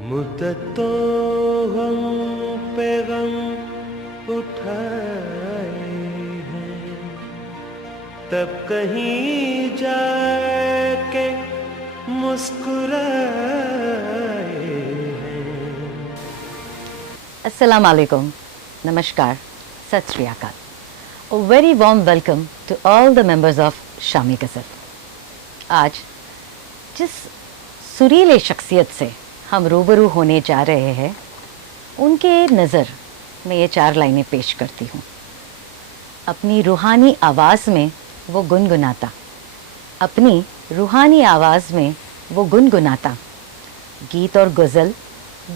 मुद्दतों हम पे गम उठाए हैं, तब कहीं जाके मुस्कुराए हैं। Assalamu alaikum, Namaskar, Sat Sri Akal. A very warm welcome to all the members of Shami Ghazal. आज जिस सुरीले शख्सियत से हम रूबरू होने जा रहे हैं, उनके नज़र में ये 4 लाइनें पेश करती हूँ। अपनी रूहानी आवाज़ में वो गुनगुनाता, अपनी रूहानी आवाज़ में वो गुनगुनाता, गीत और गज़ल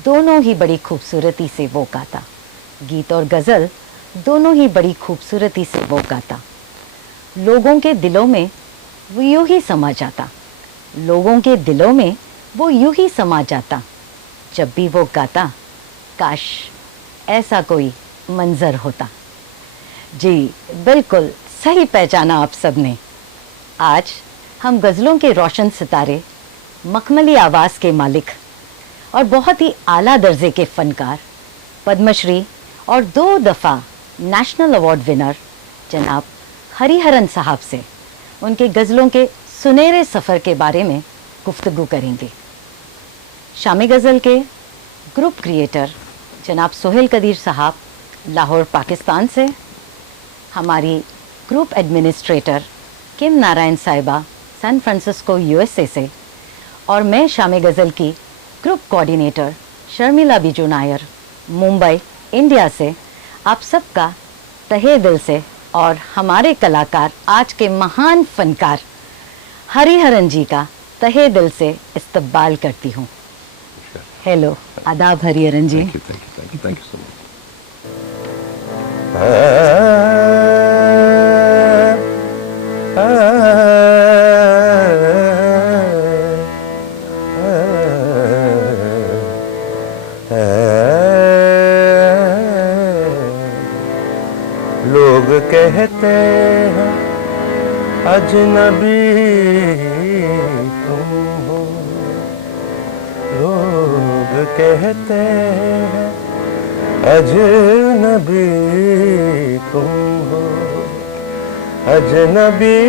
दोनों ही बड़ी खूबसूरती से वो गाता, गीत और गज़ल दोनों ही बड़ी खूबसूरती से वो गाता। लोगों के दिलों में वो यूं ही समा जाता, लोगों के दिलों में वो यूं ही समा जाता। जब भी वो गाता, काश ऐसा कोई मंजर होता। जी बिल्कुल सही पहचाना आप सब ने। आज हम गज़लों के रोशन सितारे, मखमली आवाज़ के मालिक और बहुत ही आला दर्जे के फ़नकार, पद्मश्री और 2 दफ़ा नेशनल अवार्ड विनर जनाब हरिहरन साहब से उनके गज़लों के सुनहरे सफ़र के बारे में गुफ्तगू करेंगे। शामी गज़ल के ग्रुप क्रिएटर जनाब सोहेल कदीर साहब लाहौर पाकिस्तान से, हमारी ग्रुप एडमिनिस्ट्रेटर किम नारायण साहिबा सैन फ्रांसिस्को यूएसए से, और मैं शामी गज़ल की group coordinator Sharmila Biju Nair Mumbai India से आप सबका तहे दिल से और हमारे कलाकार आज के महान फनकार हरिहरन जी का तहे दिल से इस्तकबाल करती हूँ। हेलो, आदाब Hariharan ji. Thank you so much. लोग कहते हैं अजनबी तुम हो, लोग कहते हैं अजनबी तुम हो, अजनबी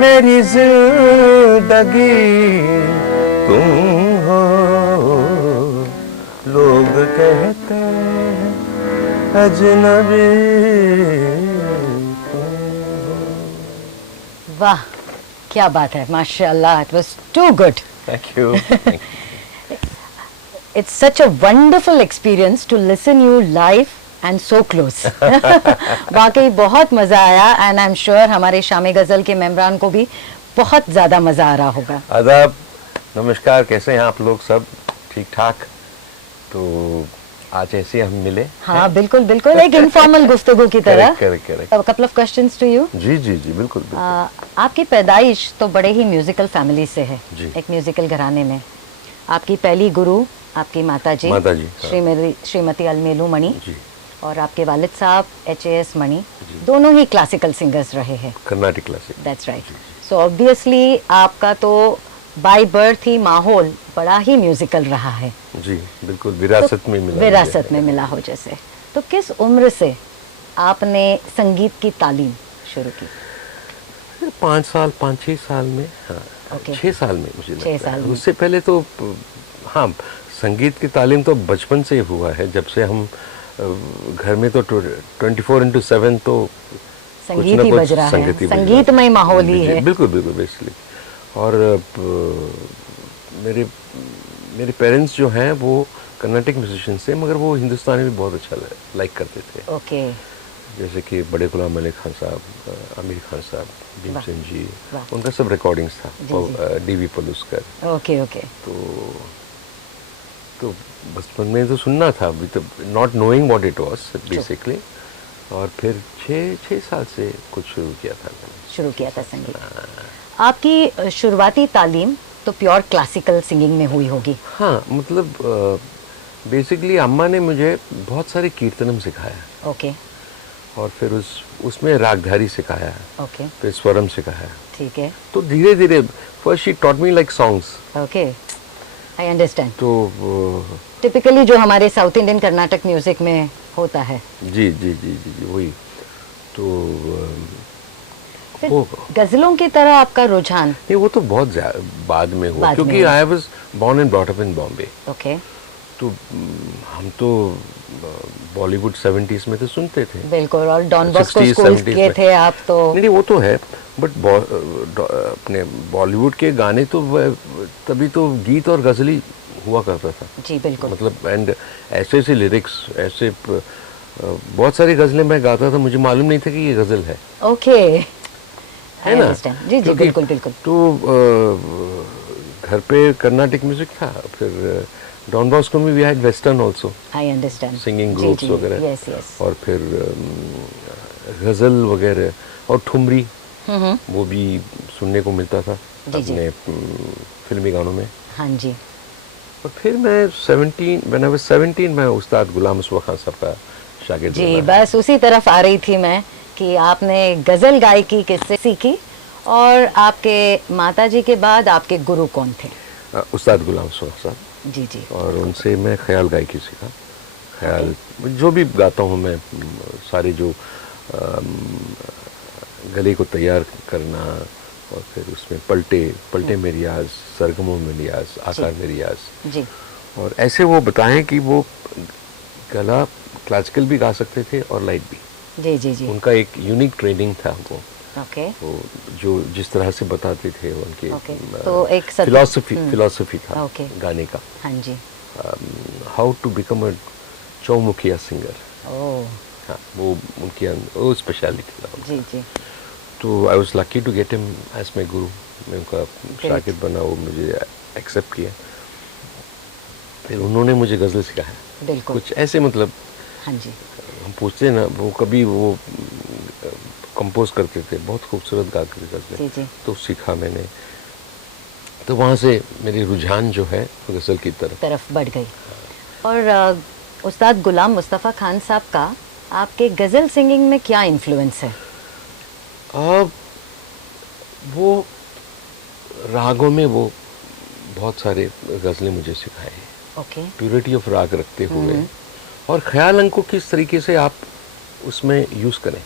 मेरी जिंदगी तुम हो। लोग कहते हैं अजनबी तुम हो। वाह क्या बात है, माशाल्लाह, it was too good. Thank you. It's such a wonderful experience to listen you live and so close. वाकई बहुत मज़ा आया and I'm sure हमारे शामी गज़ल के मेंबरान को भी बहुत ज़्यादा मज़ा आ रहा होगा। आदाब, नमस्कार, कैसे हैं आप लोग? सब ठीक ठाक? तो आज ऐसे हम मिले। हाँ बिल्कुल बिल्कुल, एक इनफॉर्मल गुफ्तगू की तरह। Correct. Couple of questions to you. जी बिल्कुल। आपकी पैदाइश तो बड़े ही म्यूजिकल फैमिली से है, जी। एक म्यूजिकल घराने में। आपकी पहली गुरु आपकी माताजी हाँ। श्रीमती अलमेलू मणि जी। और आपके वालिद साहब HAS मणि, दोनों ही क्लासिकल सिंगर्स रहे हैं। Carnatic classic. That's right. So obviously आपका तो बाय बर्थ ही माहौल बड़ा ही म्यूजिकल रहा है। जी बिल्कुल, विरासत तो में मिला। विरासत में मिला हो जैसे। तो किस उम्र से आपने संगीत की तालीम शुरू की? 5-6 साल में। हाँ Okay. 6 साल में मुझे लगता 6 साल है। में। उससे पहले तो हाँ, संगीत की तालीम तो बचपन से ही हुआ है, जब से हम घर में तो 24/7 तो संगीत ही बज रहा है, संगीतमय माहौल ही है। बिल्कुल बेसिकली। और मेरे पेरेंट्स जो हैं वो कर्नाटिक म्यूजिशियंस थे, मगर वो हिंदुस्तानी भी बहुत अच्छा लाइक करते थे। ओके। जैसे कि बड़े गुलाम अली खान साहब, आमिर खान साहब, भीमसेन जी, वाह। उनका सब रिकॉर्डिंग्स था। जी। DV पलुस्कर। ओके। तो बचपन में तो सुनना था, not knowing what it was basically. और फिर 6 साल से कुछ शुरू किया था संगीत। आपकी शुरुआती तालीम तो प्योर क्लासिकल सिंगिंग में हुई होगी। हाँ, मतलब बेसिकली अम्मा ने मुझे बहुत सारे कीर्तनम सिखाया। ओके। और फिर उसमें रागधारी सिखाया, ओके, फिर स्वरम सिखाया। ठीक है। तो धीरे धीरे first she taught me like songs. Okay. I understand. तो टिपिकली जो हमारे साउथ इंडियन कर्नाटक म्यूजिक में होता है। जी जी जी जी जी वही। तो फिर वो गजलों की तरह आपका रुझान? नहीं, वो तो बहुत बाद में हुआ, बाद में क्योंकि हुआ। I was born and brought up in Bombay. Okay. तो हम तो बॉलीवुड 70s में तो सुनते थे। बिल्कुल, और don Bosco 60s, school 70s के में। थे आप तो। नहीं वो तो है, बट अपने बॉलीवुड के गाने तो तभी तो गीत और गजली हुआ करता था। जी बिल्कुल। मतलब एंड ऐसे ऐसे लिरिक्स, ऐसे बहुत सारी गजलें मैं गाता था, मुझे मालूम नहीं था कि ये गजल है। ओके, है ना? जी जी क्योंकि बिल्कुल बिल्कुल। तो घर पे कर्नाटिक म्यूजिक था, फिर डॉन बॉस्को में we had western also, I understand. Singing groups वगैरह। Yes yes. और फिर गजल वगैरह और ठुमरी, वो भी सुनने को मिलता था जी, जी। अपने फिल्मी गानों में। हाँ जी। और फिर मैं 17 मैं उस्ताद गुलाम मुस्तफा खान साहब का शागिर्द जी बना। बस उसी तरफ आ रही थी मैं कि आपने गजल गायकी किससे सीखी, और आपके माताजी के बाद आपके गुरु कौन थे? उस्ताद गुलाम मुस्तफा साहब, जी जी। और उनसे मैं ख्याल गायकी सीखा। ख्याल जो भी गाता हूँ मैं, सारे जो गले को तैयार करना, और फिर उसमें पलटे में रियाज, सरगमों में रियाज, आकार में रियाज, जी और ऐसे वो बताएं कि वो गला क्लासिकल भी गा सकते थे और लाइट भी। जी जी जी। उनका एक यूनिक ट्रेनिंग था वो ओके। जो जिस तरह से बताते थे उनके ओके, तो एक फिलॉसफी था ओके। गाने का, हाँ जी। How to become a chaumukhiya singer. Oh हाँ, वो उनकी वो स्पेशलिटी था उनका। जी जी। तो I was lucky to get him as my guru. मैं उनका शागिर्द बना, वो मुझे एक्सेप्ट किया। फिर उन्होंने मुझे गज़ल सिखाया बिल्कुल। कुछ ऐसे, मतलब हाँ जी। हम पूछते हैं ना, वो कभी वो कंपोज करते थे, बहुत खूबसूरत गा के जी, गज़लें, जी। तो सीखा मैंने। तो वहाँ से मेरी रुझान जो है गज़ल की तरफ बढ़ गई। और उस्ताद गुलाम मुस्तफ़ा खान साहब का आपके गज़ल सिंगिंग में क्या इन्फ्लुएंस है? अब वो रागों में वो बहुत सारे गज़लें मुझे सिखाए, ओके। प्योरिटी ऑफ राग रखते हुए, और ख्याल अंक को किस तरीके से आप उसमें यूज़ करें।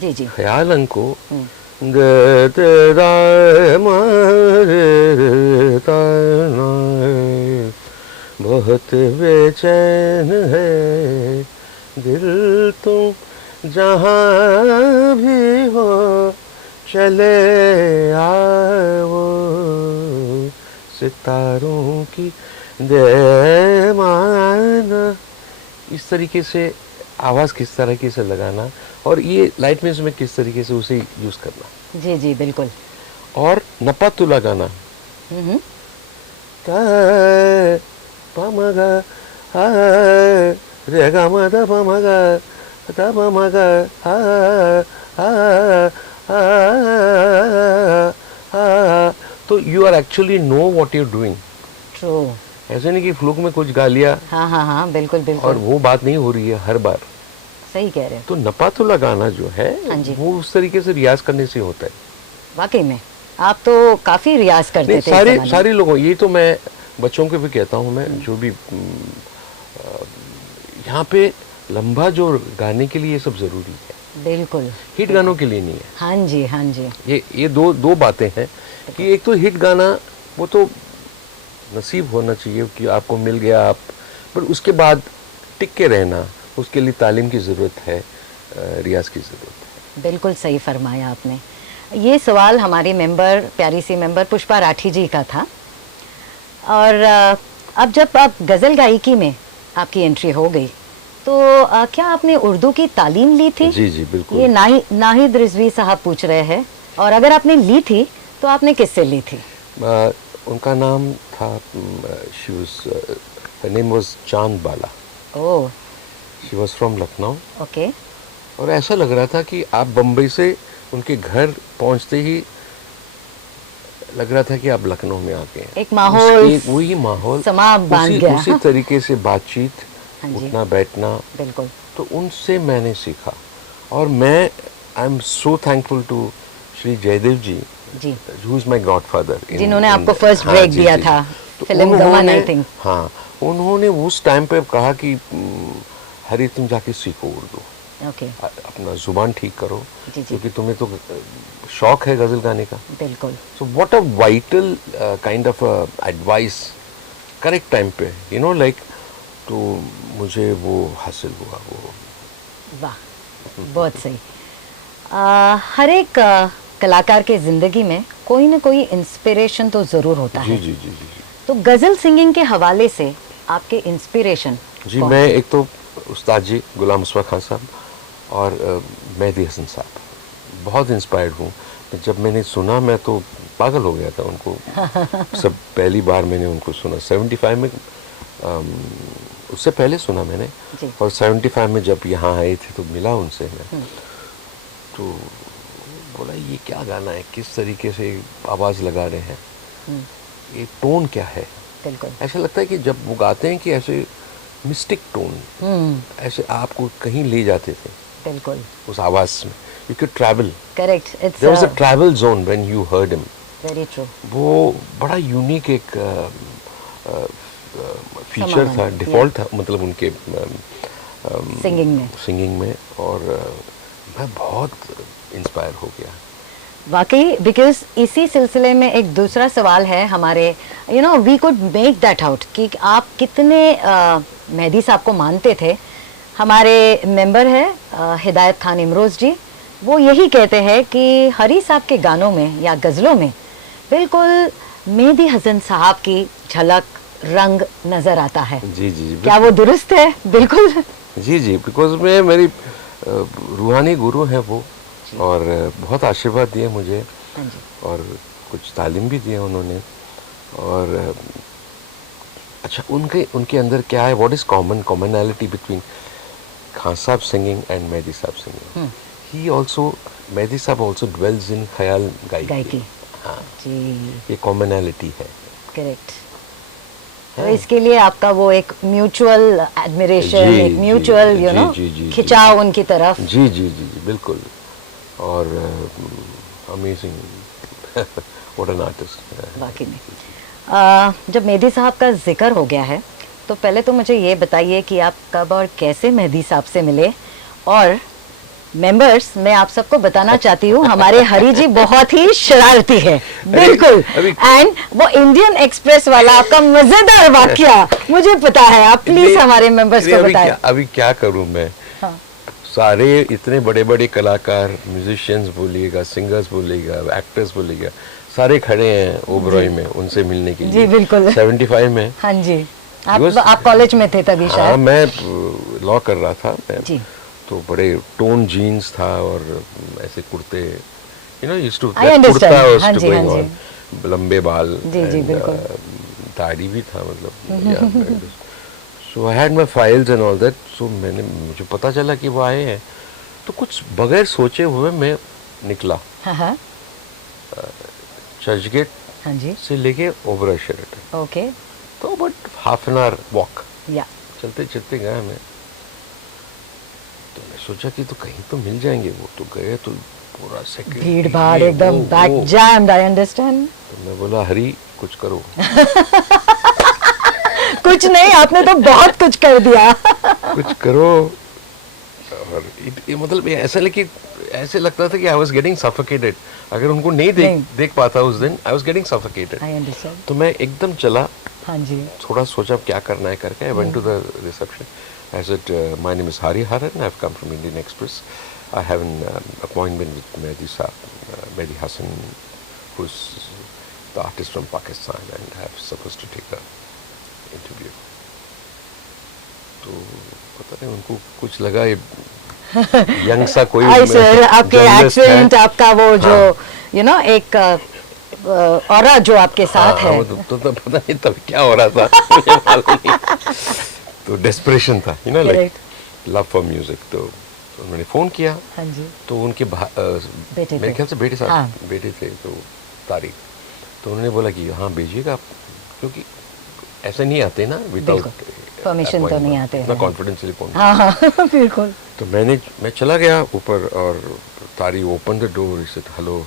जी जी। ख्याल अंक को बहुत बेचैन है दिल, तुम जहाँ भी हो चले आओ, सितारों की देवाना। इस तरीके से आवाज़ किस तरीके से लगाना, और ये लाइट म्यूजिक में किस तरीके से उसे यूज़ करना। जी जी बिल्कुल। और नपा तुला गाना, पमगा रे गा म द पमगा द पमगा तो you are actually know what you are doing. True. ऐसे नहीं कि फ्लूक में कुछ गा लिया हाँ हाँ हाँ बिल्कुल बिल्कुल। और वो बात नहीं हो रही है हर बार। सही कह रहे हो। तो नपा तुला गाना जो है, हाँ जी। वो उस तरीके से रियाज करने से होता है। वाकई में आप तो काफी रियाज करते नहीं, थे इस ज़माने में। सारे लोगों, ये तो मैं बच्चों को भी कहता हूँ, मैं जो भी यहाँ पे लंबा जो गाने के लिए ये सब जरूरी है, बिल्कुल। हिट गानों के लिए नहीं है। हाँ जी हाँ जी। ये दो बातें हैं कि एक तो हिट गाना वो तो नसीब होना चाहिए कि आपको मिल गया आप, पर उसके बाद टिक के रहना, उसके लिए तालीम की ज़रूरत है, रियाज की ज़रूरत है। बिल्कुल सही फरमाया आपने। ये सवाल हमारी मेंबर, प्यारी सी मेंबर पुष्पा राठी जी का था। और अब जब आप गज़ल गायकी में आपकी एंट्री हो गई, तो क्या आपने उर्दू की तालीम ली थी? जी जी बिल्कुल। ये नाहिद रिजवी साहब पूछ रहे हैं। और अगर आपने ली थी तो आपने किससे ली थी? उनका नाम था, her name was Chand Bala. Oh she was from Lucknow. Okay. और ऐसा लग रहा था कि आप बम्बई से उनके घर पहुंचते ही लग रहा था कि आप लखनऊ में आ गए हैं। एक माहौल, वही माहौल, समा बांध गया। उसी तरीके से बातचीत, हाँ जी। उठना बैठना, बिल्कुल। तो उनसे मैंने सीखा। और मैं I am so thankful to Shri Jaidev ji, जी। हु इज माय गॉडफादर, जिन्होंने आपको first break दिया था, फिल्म गमन, I think। हाँ, उन्होंने उस टाइम पे कहा कि हरी तुम जाके सीखो उर्दू, ओके। अपना जुबान ठीक करो, जी, जी। क्योंकि तुम्हें तो शौक है गजल गाने का। बिल्कुल। So what a vital kind of advice, correct time पे, यू नो लाइक, तो मुझे वो हासिल हुआ वो। वाह, बहुत सही। हर एक कलाकार के ज़िंदगी में कोई ना कोई इंस्पिरेशन तो ज़रूर होता जी है। जी जी जी तो गज़ल सिंगिंग के हवाले से आपके इंस्पिरेशन जी। कौन मैं थे? एक तो उस्ताद जी गुलाम मुस्तफा खान साहब और मेहदी हसन साहब, बहुत इंस्पायर्ड हूँ। जब मैंने सुना मैं तो पागल हो गया था उनको। सब पहली बार मैंने उनको सुना 75 में, उससे पहले सुना मैंने, जी। और 75 में जब यहाँ आए थे तो मिला उनसे मैं, तो बोला ये क्या गाना है, किस तरीके से आवाज़ लगा रहे हैं, ये टोन क्या है। बिल्कुल। ऐसा लगता है कि जब वो गाते हैं कि ऐसे मिस्टिक टोन, ऐसे आपको कहीं ले जाते थे बिल्कुल। उस आवाज़ में। You can travel, correct, it's there was a travel zone when you heard him. Very true. वो बड़ा यूनिक एक फीचर समानता, था, डिफ़ॉल्ट था, मतलब उनके सिंगिंग में। और मैं बहुत इंस्पायर हो गया। वाकई, बिकॉज इसी सिलसिले में एक दूसरा सवाल है हमारे, you know we could make that out कि आप कितने मेहदी साहब को मानते थे। हमारे मेंबर है हिदायत खान इमरोज़ जी, वो यही कहते हैं कि हरी साहब के गानों में या गज़लों में बिल्कुल मेहदी हसन साहब की झलक, रंग नज़र आता है। जी जी जी, क्या वो दुरुस्त है? बिल्कुल। जी जी, बिकॉज मैं मेरी रूहानी गुरु हैं वो, और बहुत आशीर्वाद दिए मुझे, हाँ जी। और कुछ तालीम भी दिया उन्होंने। और अच्छा, उनके अंदर क्या है, what is commonality between Khan साहब सिंगिंग एंड मेहदी साहब सिंगिंग। ही आल्सो, मेहदी साहब आल्सो ड्वेल्स इन ख्याल गायकी। हाँ जी, ये कॉमनैलिटी है। करेक्ट। तो इसके लिए आपका वो एक म्यूचुअल एडमिरेशन, जी, एक जी, म्यूचुअल यू जी, नो जी, जी, खिंचाव उनकी तरफ। जी जी जी जी, बिल्कुल। और अमेजिंग, व्हाट एन आर्टिस्ट। वाकई में। जब मेहदी साहब का जिक्र हो गया है, तो पहले तो मुझे ये बताइए कि आप कब और कैसे मेहदी साहब से मिले। और मेंबर्स, मैं आप सबको बताना चाहती हूँ, हमारे हरी जी बहुत ही शरारती है, बिल्कुल। एंड वो इंडियन एक्सप्रेस वाला आपका मजेदार वाकया मुझे पता है, आप प्लीज हमारे मेंबर्स को बताएं। अभी क्या करूँ मैं। हाँ। सारे इतने बड़े बड़े कलाकार, म्यूजिशियंस बोलिएगा, सिंगर्स बोलिएगा, एक्टर्स बोलिएगा, सारे खड़े हैं ओबरॉय में उनसे मिलने के लिए। जी बिल्कुल। 75 में। हाँ जी, आप कॉलेज में थे तभी शायद। हाँ, मैं लॉ कर रहा था मैं जी। तो बड़े टोन जीन्स था और ऐसे कुर्ते, you know, used to I understand. कुर्ता और हाँ जी, हाँ जी। लंबे बाल, जी, जी, बिल्कुल। दाढ़ी भी था, मतलब। So I had my files and all that. सो मुझे पता चला कि वो आए हैं, तो कुछ बगैर सोचे हुए मैं निकला हाँ, चर्चगेट हाँ जी। से लेके ओबरॉय शेरेटन, ओके। तो but half an hour walk, या चलते चलते गया मैं। तो मैं सोचा कि तो कहीं तो मिल जाएंगे। वो तो गए तो पूरा सेकंड भीड़ भाड़ एकदम बैक जैम्ड, आई अंडरस्टैंड। तो मैं बोला, हरी कुछ करो। कुछ नहीं, आपने तो बहुत कुछ कर दिया। कुछ करो। और मतलब ऐसा, लेकिन ऐसे लगता था कि आई वाज गेटिंग सफोकेटेड। अगर उनको नहीं देख पाता उस दिन, I was getting suffocated. I understand. तो मैं एकदम चला, हाँ जी। थोड़ा सोचा क्या करना है करके। I went to the reception. I said, my name is Hari Haran. I've come from Indian Express. I have an appointment with Mehdi Saab, Mehdi Hassan, who's the artist from Pakistan, and I'm supposed to take a interview. तो पता नहीं उनको कुछ लगा ये young सा कोई आई sir, आपके एक्सेंट, आपका वो जो यू नो एक ऑरा जो आपके साथ है। तो पता नहीं तब क्या हो रहा था, मुझे मालूम नहीं। तो डेस्परेशन था, you know, like love for music. तो उन्होंने फ़ोन किया। हाँ जी। तो उनके मेरे ख्याल से बेटे साहब, हाँ। बेटे थे, तो तारिक। तो उन्होंने बोला कि हाँ भेजिएगा आप, क्योंकि ऐसे नहीं आते ना विदाउट परमिशन, तो नहीं आते इतना हैं। Confidentially phone. हाँ बिल्कुल। तो मैं चला गया ऊपर, और तारी open the door, he said hello,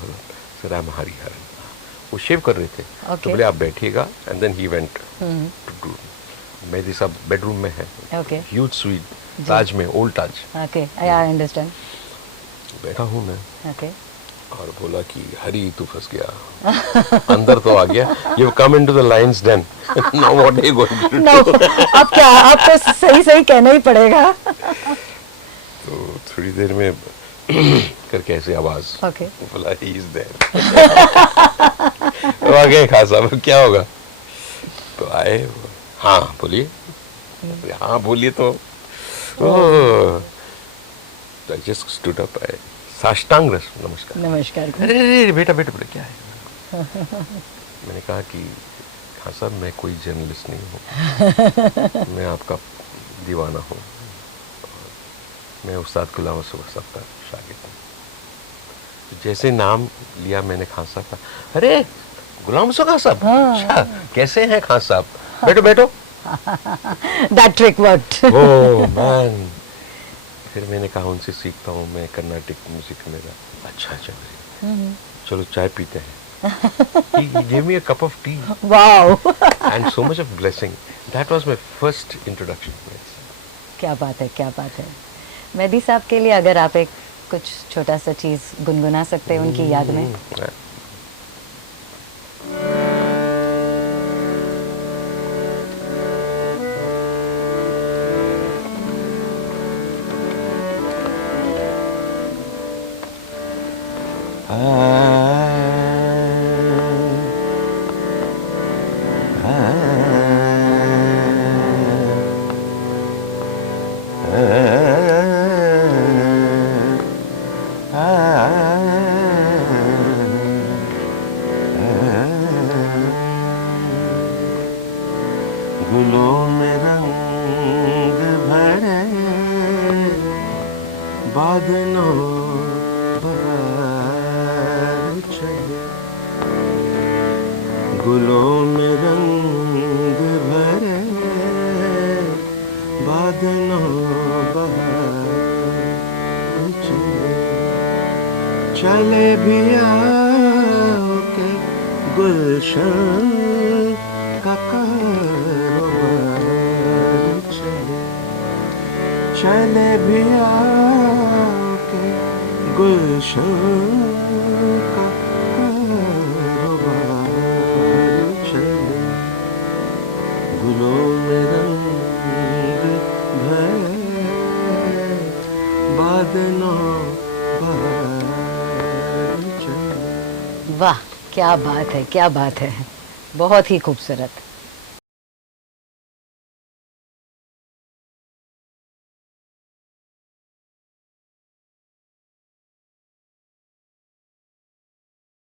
sir I am Hariharan. वो शेव कर रहे थे, तो Okay. बोले आप बैठिएगा, and then he went to Mehdi sahab bedroom में है, Okay. ह्यूज स्वीट, ताज में, old Taj. Okay, I understand. बैठा हूँ मैं Okay. और बोला कि हरी तू फंस गया, अंदर तो आ गया, you come into the lions then, now what are you going to No, अब क्या, आपको सही सही कहना ही पड़ेगा. तो थोड़ी देर में करके ऐसे आवाज, Okay. बोला ही इज देयर। तो आ गए खान साहब, क्या होगा? तो आए, हाँ बोलिए, हाँ बोलिए, तो आई जस्ट स्टूड अप, आए साष्टांग नमस्कार। नमस्कार. अरे अरे बेटा बेटा बेटा क्या है? मैंने कहा कि हाँ साहब मैं कोई जर्नलिस्ट नहीं हूँ, मैं आपका दीवाना हूँ, मैं उस्ताद गुलाम मुस्तफा साहब का शागिर्द हूँ। तो जैसे नाम लिया मैंने, खान साहब का, अरे गुलाम मुस्तफा साहब, अच्छा कैसे हैं खान साहब, बैठो बैठो। That trick worked. Oh man, फिर मैंने कहा उनसे सीखता हूँ मैं, कर्नाटिक म्यूजिक मेरा अच्छा चल रही है, चलो चाय पीते हैं। He gave me a cup of tea Wow. and so much of blessing. That was my first introduction. क्या बात है, क्या बात है. मेहदी साहब के लिए अगर आप एक कुछ छोटा सा चीज गुनगुना सकते हैं उनकी याद में. गुलों में रंग भरे, बादलों बहार चले, गुलों में रंग भरे, बादलों बहार चले, चले भी आओ के गुलशन का कारोबार चले, चले भी आओ के गुलशन का कारोबार चले, गुलों में रंग भरे, बादलों बहार चले। वाह, क्या बात है, क्या बात है. बहुत ही खूबसूरत.